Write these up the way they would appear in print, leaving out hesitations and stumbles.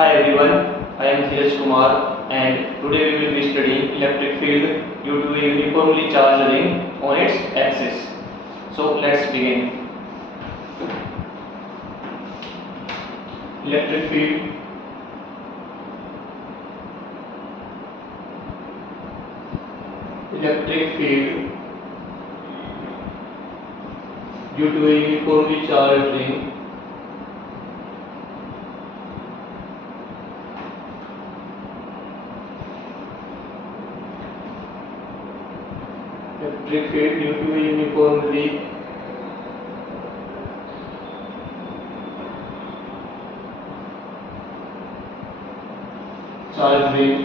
Hi everyone, I am Dheeraj Kumar and today we will be studying electric field due to a uniformly charged ring on its axis. So let's begin. Electric field due to a uniformly charged ring electric field due to a uniformly charged ring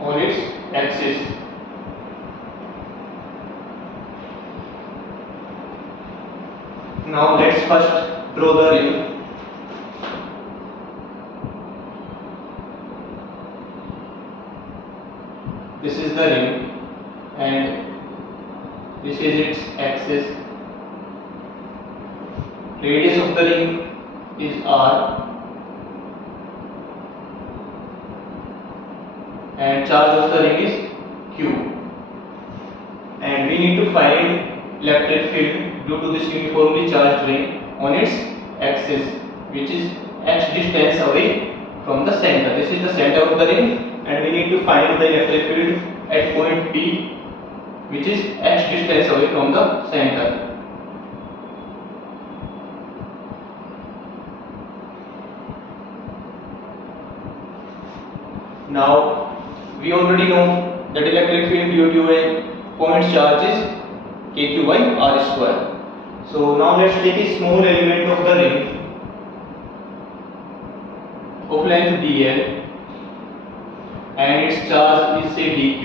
on its axis. Now let's first draw the ring. This is the ring and this is its axis. Radius of the ring is r and charge of the ring is q, and we need to find electric field due to this uniformly charged ring on its axis, which is x distance away from the center. This is the center of the ring and we need to find the electric field at point P, which is x distance away from the center. Now we already know that electric field due to a point charge is kq by r square. So now let's take a small element of the ring of length dl and its charge is say dq.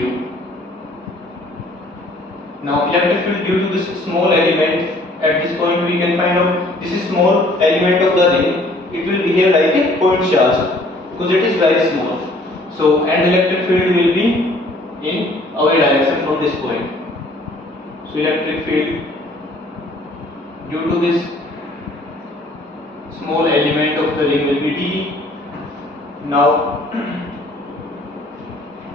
Now electric field due to this small element, at this point we can find out this is small element of the ring, it will behave like a point charge because it is very small. So and electric field will be in away direction from this point. So electric field due to this small element of the ring will be d. Now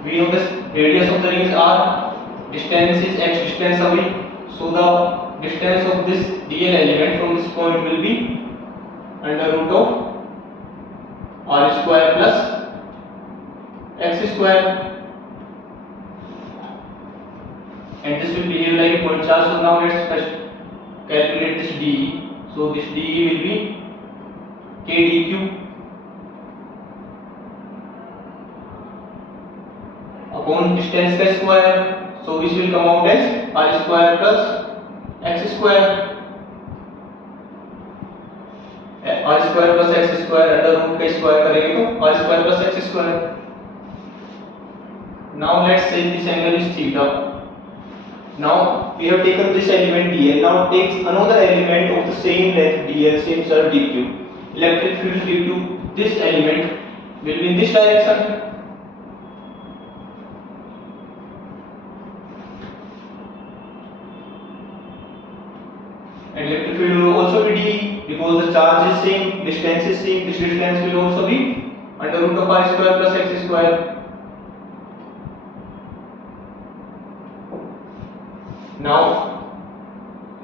we know this radius of the ring is r, distance is x distance away. So the distance of this dl element from this point will be under root of r square plus x square, and this will behave like a point charge. So now let's first calculate this dE. So this dE will be k dq upon distance का square. So which will come out as r square plus x square. r square plus x square under root का square करेंगे तो r square plus x square. Now let's say this angle is theta. Now we have taken this element dl. Now takes another element of the same length dl, same surface dq. Electric field due to this element will be in this direction. And electric field will also be d because the charge is same, distance is same. This distance will also be under root of r square plus x square. Now,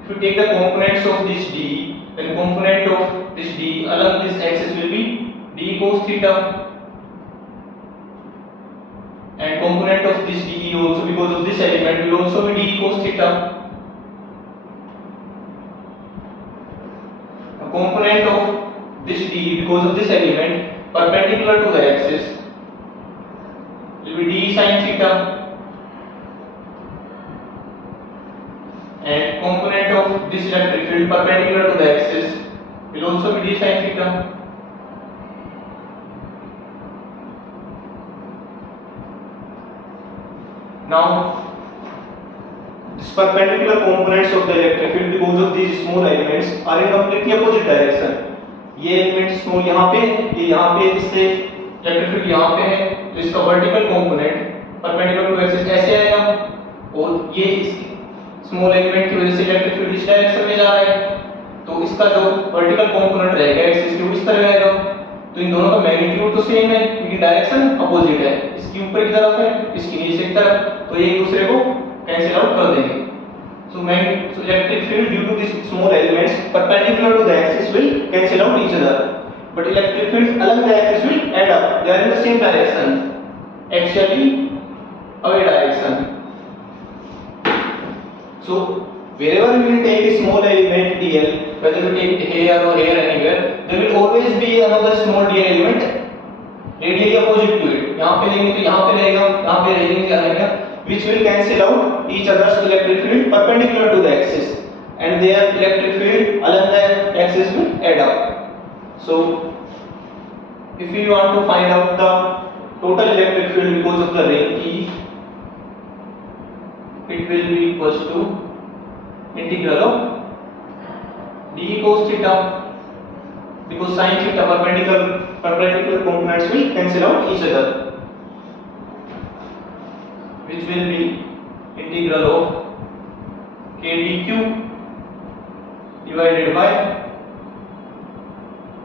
if you take the components of this d, then component of this d along this axis will be d cos theta, and component of this d also because of this element will also be d cos theta. A component of this d because of this element perpendicular to the axis will be d sin theta. And component of this electric field perpendicular to the axis will also be d sin theta. Now this perpendicular components of the electric field because of these small elements are in completely opposite direction. ये element small यहाँ पे, ये यहाँ पे, इससे electric field यहाँ पे है, तो इसका vertical component perpendicular to axis ऐसे आएगा और ये स्मॉल एलिमेंट की वजह से इलेक्ट्रिक फील्ड इस डायरेक्शन में जा रहा है, तो तो इसका जो वर्टिकल कंपोनेंट रहेगा एक्सिस के वो इस तरह रहेगा। तो इन दोनों का मैग्नीट्यूड तो सेम है लेकिन डायरेक्शन अपोजिट है, इसकी ऊपर की तरफ है इसकी नीचे की तरफ, तो ये एक दूसरे को कैंसिल आउट कर देंगे। So electric field due to these small elements perpendicular to the axis will cancel out each other, but electric field along the axis will add up. They are in the same direction, actually away direction. So wherever we will take a small element dl, whether we take here or here anywhere, there will always be another small dl element radially opposite to it. यहाँ पे लेंगे तो यहाँ पे रहेगा, यहाँ पे रहेंगे क्या रहेगा, which will cancel out each other's electric field perpendicular to the axis, and their electric field along the axis will add up. So if we want to find out the total electric field because of the ring E, it will be equals to integral of d cos theta, because sin theta perpendicular components will cancel out each other, which will be integral of k dq divided by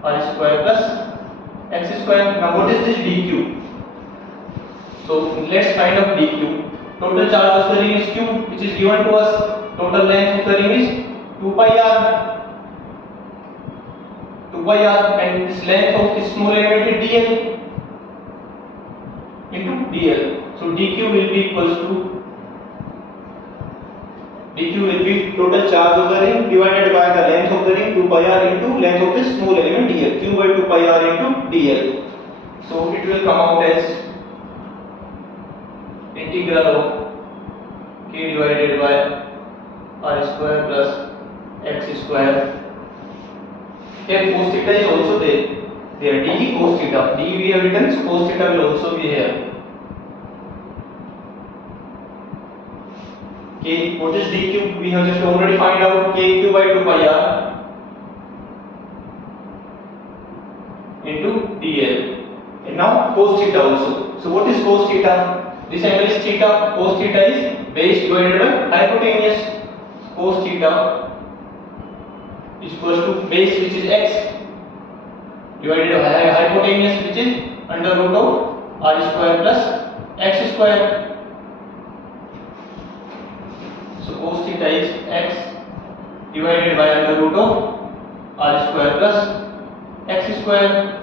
r square plus x square. Now what is this dq? So let's find out dq. Total charge of the ring is q, which is given to us. Total length of the ring is 2 pi r, and this length of this small element is dl into dl. So dq will be equals to total charge of the ring divided by the length of the ring 2 pi r into length of this small element dl, q by 2 pi r into dl. So it will come out as integral of k divided by r square plus x square. Here cos theta is also there. D cos theta, d we have written, so cos theta will also be here. K, what is dq? We have just already find out kq by 2 pi r into dl, and now cos theta also. So what is cos theta? This angle is theta. Cos theta is base divided by hypotenuse. Cos theta is equals to base, which is x, divided by hypotenuse, which is under root of r square plus x square. So cos theta is x divided by under root of r square plus x square.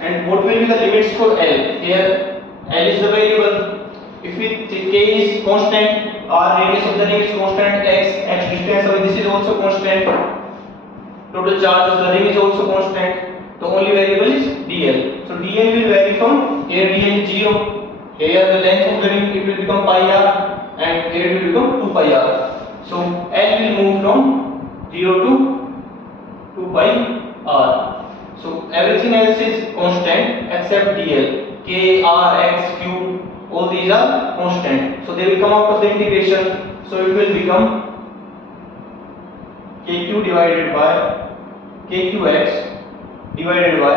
And what will be the limits for L? Here L is the variable. If we k is constant, r radius of the ring is constant, x distance away, this is also constant, total charge of the ring is also constant, the only variable is dl. So dl will vary from, here dl is 0, here the length of the ring it will become pi r, and here it will become 2 pi r. So L will move from 0 to 2 pi r. So everything else is constant except dl. K, r, x, q, all these are constant. So they will come out of the integration. So it will become kq divided by kqx divided by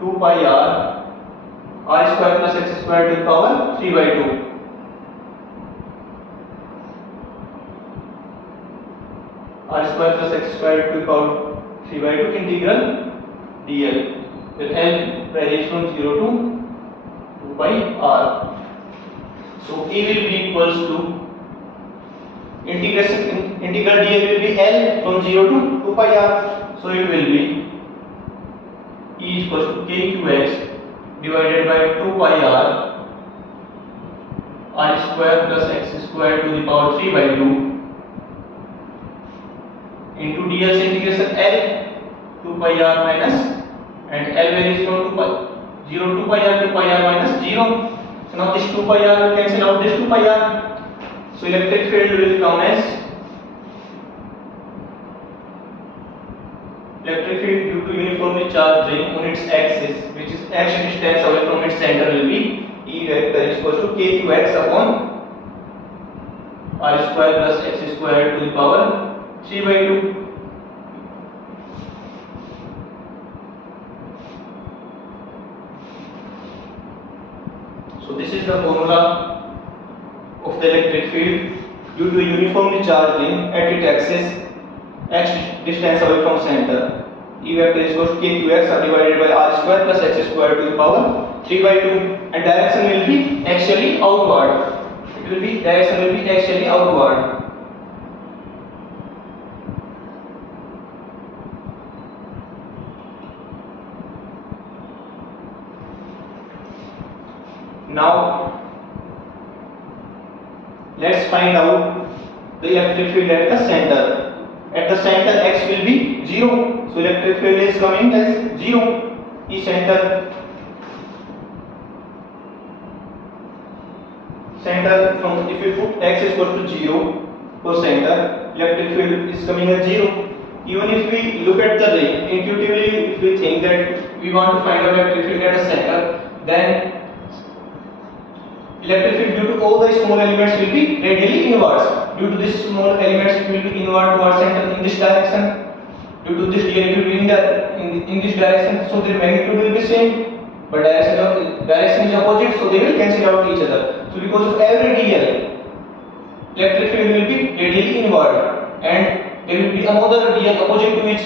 2 pi r square plus x square to the power 3 by 2. R square plus x square to the power 3 by 2 integral dl, where L varies from 0 to 2 pi r. So E will be equals to integral dl will be L from 0 to 2 pi r. So it will be E is equals to kqx divided by 2 pi r square plus x square to the power 3 by 2 into dl integration L 2 pi r minus, and L varies from 0 to pi r to pi r minus 0. So now this 2 pi r will cancel out this 2 pi r. So electric field will come as electric field due to uniformly charged ring on its axis, which is x distance away from its center, will be E vector is equal to kqx upon r square plus x square to the power 3 by 2. So this is the formula of the electric field due to a uniformly charged ring at its axis x distance away from center. E vector is equal to kqx divided by r square plus x square to the power 3/2, and direction will be actually outward. Direction will be actually outward. Now let's find out the electric field at the center. At the center x will be 0, so electric field is coming as 0. E center from, if we put x is equal to 0 for center, electric field is coming as 0. Even if we look at the ring, intuitively if we think that we want to find out electric field at the center, then electric field due to all the small elements will be radially inwards. Due to this small elements it will be inward towards center in this direction. Due to this DL will be in this direction, so their magnitude will be same, but direction is opposite, so they will cancel out each other. So because of every DL, electric field will be radially inward, and there will be another DL opposite to it.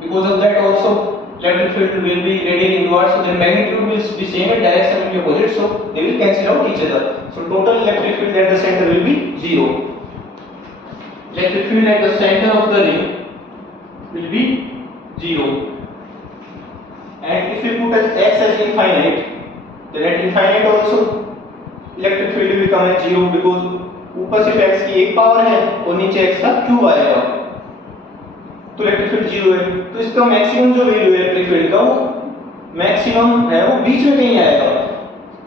Because of that also electric field will be radially inward, so their magnitude will be same and direction will be opposite, so they will cancel out each other. So total electric field at the center will be 0. Electric field at the center of the ring will be 0. And if we put as x as infinite, then at infinite also electric field भी become as 0, because ऊपर सिर्फ x की एक power है और नीचे x का cube आएगा, तो इलेक्ट्रिक फील्ड 0 है. तो इसका मैक्सिमम जो वैल्यू है इलेक्ट्रिक फील्ड का, वो मैक्सिमम है वो बीच में कहीं आएगा.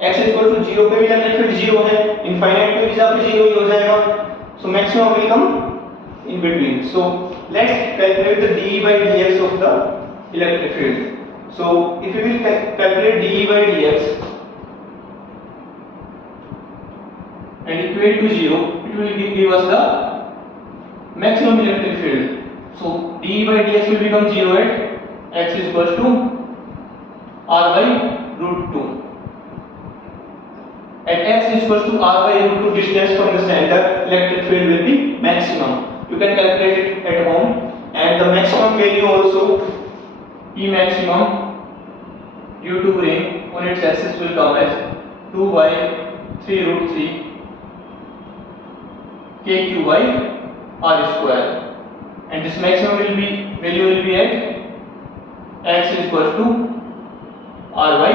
x is equal to 0 पे भी इलेक्ट्रिक फील्ड 0 है, इनफाइनाइट पे भी जाके 0 ही हो जाएगा, so maximum will come in between. So let's calculate the dE by dx of the electric field. So if we will calculate dE by dx and equate to 0, it will give us the maximum electric field. So dE by dx will become 0 at x is equal to r by root 2. At x is equal to r by root 2 distance from the center, electric field will be maximum. You can calculate it at home, and the maximum value also, E maximum due to ring on its axis will come as 2 by 3 root 3 kq by r square, and this maximum value will be at x is equal to r by